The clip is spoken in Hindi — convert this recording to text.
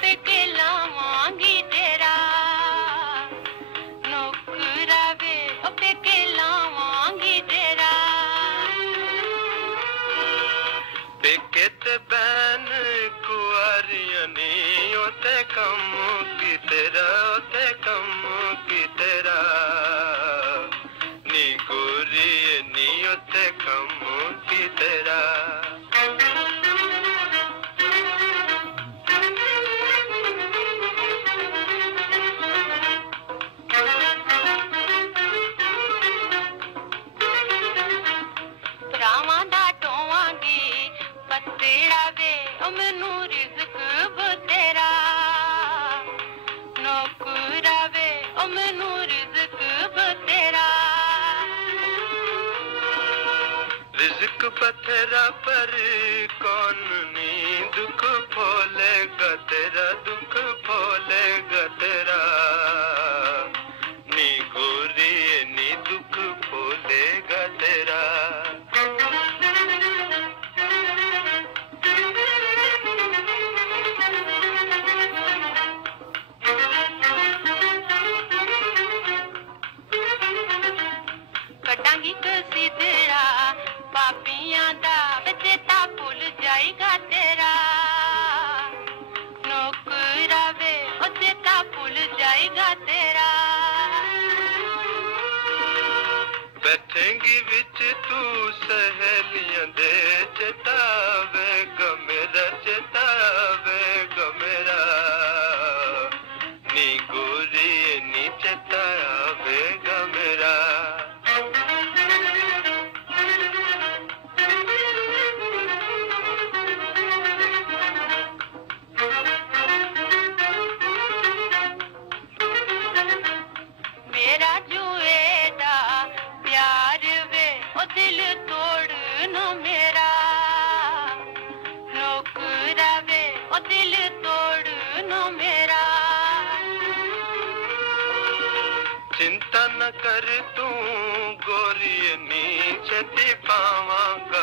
पेके लावांगी तेरा नौकरा वे ओ पेके लावांगी तेरा पेके ते बैन कुआरियां नी ओते कम की तेरा ओते कम की तेरा नी गोरी नी ओते कम की तेरा तेरा वे ओ मैनू रिज़्क बतेरा नौकरा वे ओ मैनू रिज़्क बतेरा रिज़्क बतेरा पर कौन नी दुख फोलेगा तेरा दुख फोलेगा तेरा नी गोरी नी दुख फोलेगा तेरा कटांगी कसीदरा पापियां दा चेता भुल जाएगा तेरा नौकरा वे ओ चेता भुल जाएगा तेरा बैठेंगी विच तू सहेलियां दे चेतावेगा मेरा नी गोरी नी चेतावेगा मेरा मेरा जुएदा प्यार वे ओ दिल तोड़ न मेरा नौकरा वे ओ दिल तोड़ न मेरा चिंता न कर तू गोरी नी छती पावांगा